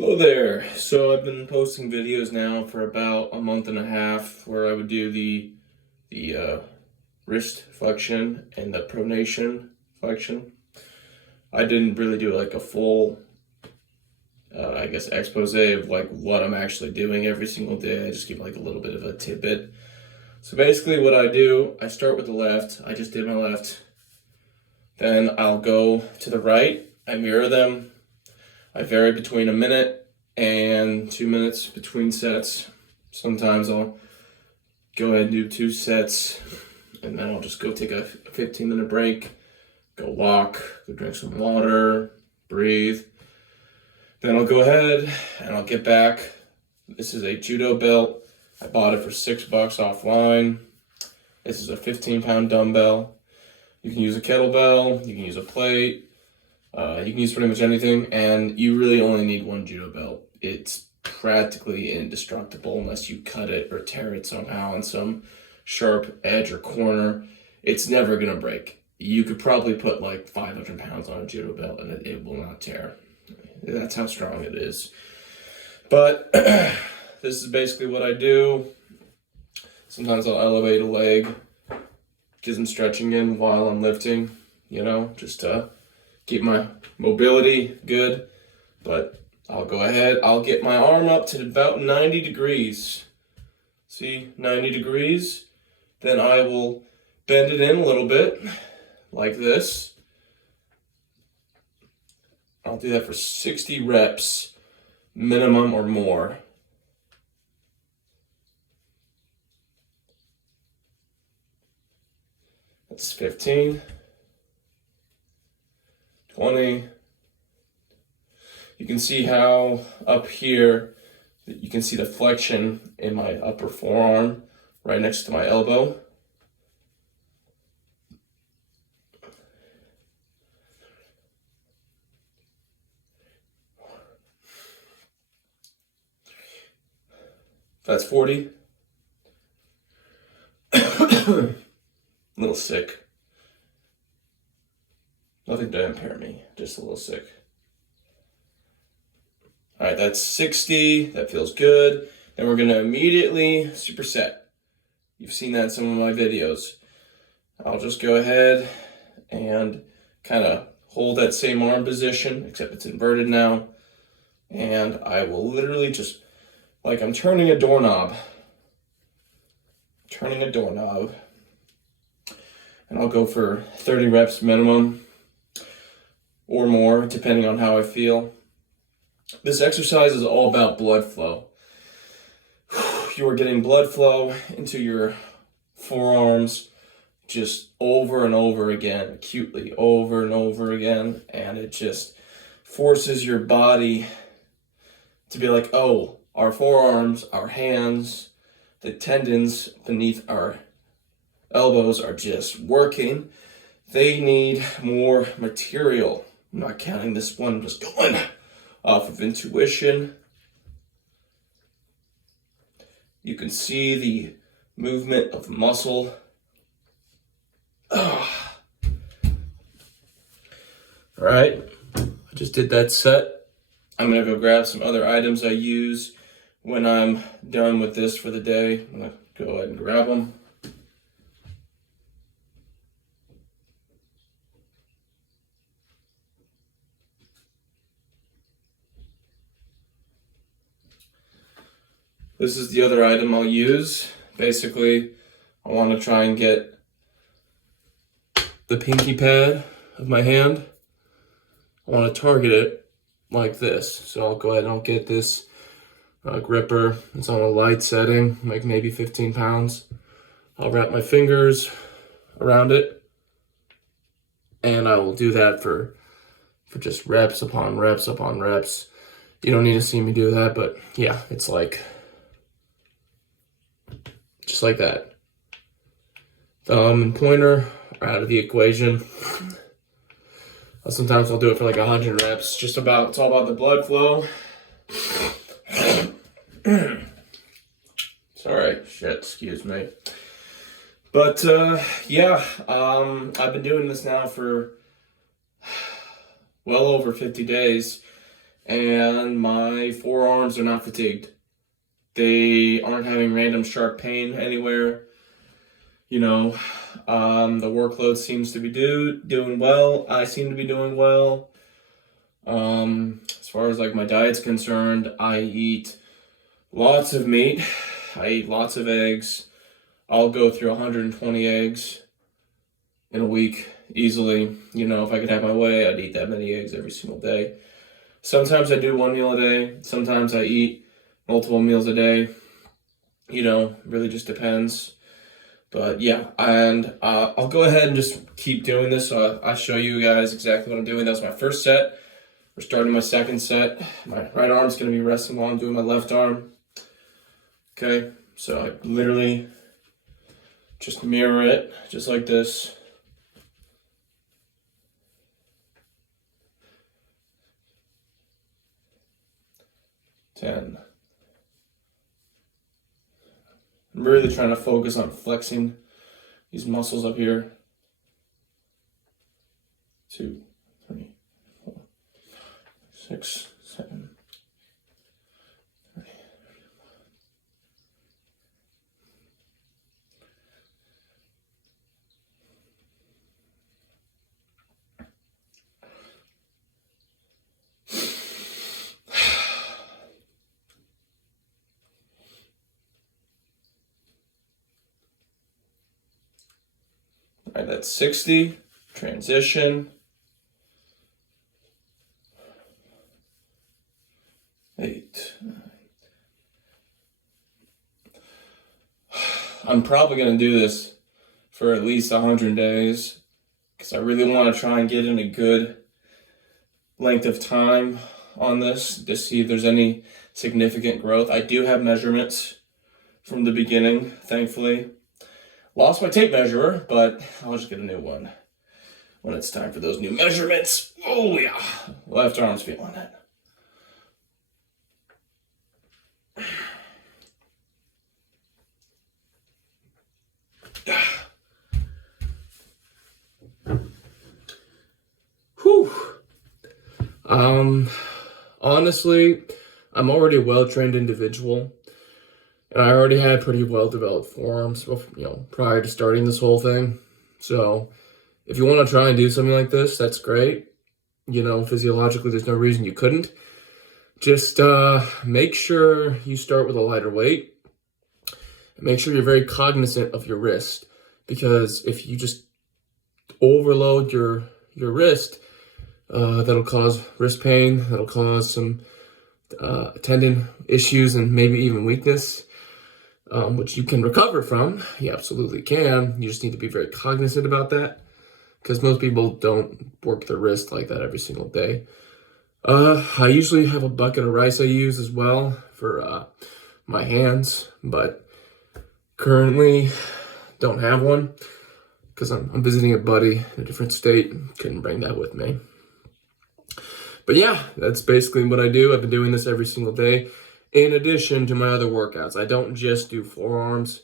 Hello there. So I've been posting videos now for about a month and a half where I would do the wrist flexion and the pronation flexion. I didn't really do like a full, I guess, expose of like what I'm actually doing every single day. I just give like a little bit of a tidbit. So basically what I do, I start with the left. I just did my left. Then I'll go to the right. I mirror them. I vary between a minute and 2 minutes between sets. Sometimes I'll go ahead and do 2 sets, and then I'll just go take a 15-minute break, go walk, go drink some water, breathe. Then I'll go ahead and I'll get back. This is a judo belt. I bought it for $6 offline. This is a 15-pound dumbbell. You can use a kettlebell, you can use a plate, you can use pretty much anything, and you really only need one judo belt. It's practically indestructible unless you cut it or tear it somehow on some sharp edge or corner. It's never gonna break. You could probably put like 500 pounds on a judo belt and it will not tear. That's how strong it is. But this is basically what I do. Sometimes I'll elevate a leg, get some stretching in while I'm lifting, just to keep my mobility good. But I'll go ahead, I'll get my arm up to about 90 degrees. See, 90 degrees. Then I will bend it in a little bit, like this. I'll do that for 60 reps, minimum or more. That's 15, 20. You can see how up here, you can see the flexion in my upper forearm right next to my elbow. That's 40. A little sick. Nothing to impair me, just a little sick. All right, that's 60. That feels good. Then we're gonna immediately superset. You've seen that in some of my videos. I'll just go ahead and kind of hold that same arm position, except it's inverted now. And I will literally just, like I'm turning a doorknob. And I'll go for 30 reps minimum or more, depending on how I feel. This exercise is all about blood flow. You are getting blood flow into your forearms just over and over again, acutely, over and over again, and it just forces your body to be like, oh, our forearms, our hands, the tendons beneath our elbows are just working. They need more material. I'm not counting this one, I'm just going off of intuition. You can see the movement of muscle. All right, I just did that set. I'm gonna go grab some other items I use when I'm done with this for the day. I'm gonna go ahead and grab them. This is the other item I'll use. Basically, I want to try and get the pinky pad of my hand. I want to target it like this. So I'll go ahead and I'll get this gripper. It's on a light setting, like maybe 15 pounds. I'll wrap my fingers around it, and I will do that for just reps upon reps upon reps. You don't need to see me do that, but yeah, it's like, just like that. Thumb and pointer are out of the equation. Sometimes I'll do it for like 100 reps. It's all about the blood flow. Sorry, shit, excuse me. But yeah, I've been doing this now for well over 50 days, and my forearms are not fatigued. They aren't having random sharp pain anywhere. The workload seems to be doing well. I seem to be doing well. As far as like my diet's concerned, I eat lots of meat. I eat lots of eggs. I'll go through 120 eggs in a week easily. If I could have my way, I'd eat that many eggs every single day. Sometimes I do one meal a day. Sometimes I eat multiple meals a day. Really just depends. But yeah, and I'll go ahead and just keep doing this. So I'll show you guys exactly what I'm doing. That's my first set. We're starting my second set. My right arm's going to be resting while I'm doing my left arm. Okay, so I literally just mirror it, just like this. I'm really trying to focus on flexing these muscles up here. 2, 3, 4, 6, 7, 8. All right, that's 60. Transition. 8. I'm probably going to do this for at least 100 days because I really want to try and get in a good length of time on this to see if there's any significant growth. I do have measurements from the beginning, thankfully. Lost my tape measure, but I'll just get a new one when it's time for those new measurements. Oh yeah, left arm's feeling it. Whew. Honestly, I'm already a well-trained individual, and I already had pretty well-developed forearms, prior to starting this whole thing. So, if you want to try and do something like this, that's great. Physiologically, there's no reason you couldn't. Just make sure you start with a lighter weight. Make sure you're very cognizant of your wrist, because if you just overload your wrist, that'll cause wrist pain, that'll cause some tendon issues and maybe even weakness, which you can recover from. You absolutely can. You just need to be very cognizant about that, because most people don't work their wrist like that every single day. I usually have a bucket of rice I use as well for my hands, but currently don't have one because I'm visiting a buddy in a different state. Couldn't bring that with me. But yeah, that's basically what I do. I've been doing this every single day in addition to my other workouts. I don't just do forearms.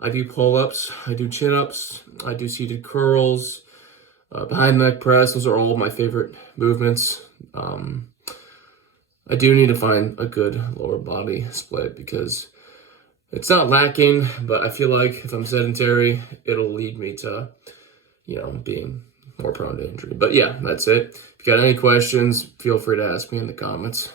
I do pull-ups, I do chin-ups, I do seated curls, behind neck press. Those are all my favorite movements. I do need to find a good lower body split because it's not lacking, but I feel like if I'm sedentary, it'll lead me to, being more prone to injury. But yeah, that's it. If you got any questions, feel free to ask me in the comments.